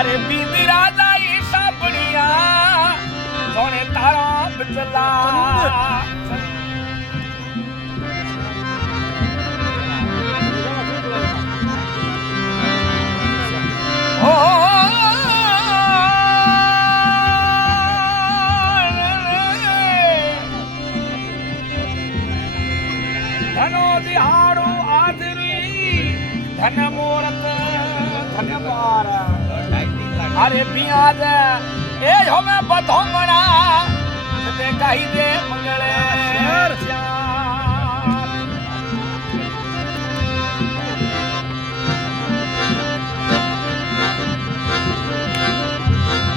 अरे बीबी राजा ईसा बढ़िया सोने तारा बिचला ओ धनो दिहाड़ो आदरी धन मूरत धन पार अरे पियाज ए हमें बधोंगना ते कही दे मंगले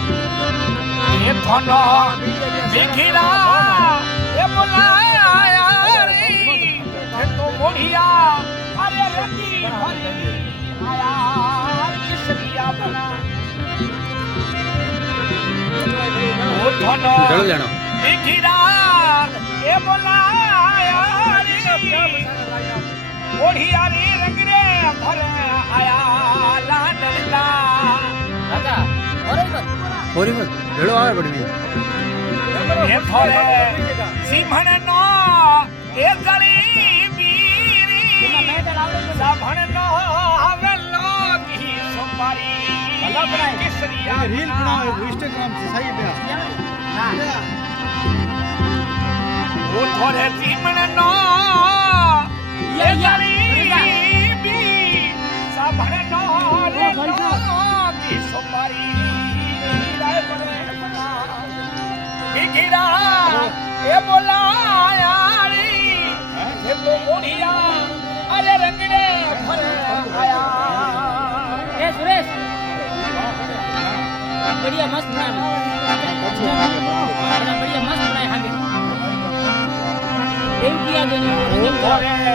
ये धनो बिखरा ये बुलाया रे तो मोढ़िया अरे रंगी भरी आया किसरिया बना ओ धनो बिखरा ये बुलाया रे मोढ़िया रे रंग रे भर आया लाडला કાકા હોરી મત ભેળો આવે પડી એ થોરે સિંહણ નો એ ગળી બીરી સાભણ નો હવેલો કી સોપારી કેસરિયા રીલ બનાવે ઇન્સ્ટાગ્રામ से सही पे ઓ થોરે સિંહણ નો એ ગળી બી સાભણ નો હવેલો કી સોપારી बिखरा ये बोलाया ये तो मोढ़िया अरे रंगड़े भर आया એ સુરેશ बढ़िया मस्त बनाया बढ़िया मस्त बनाया हागे देव किया जो ओ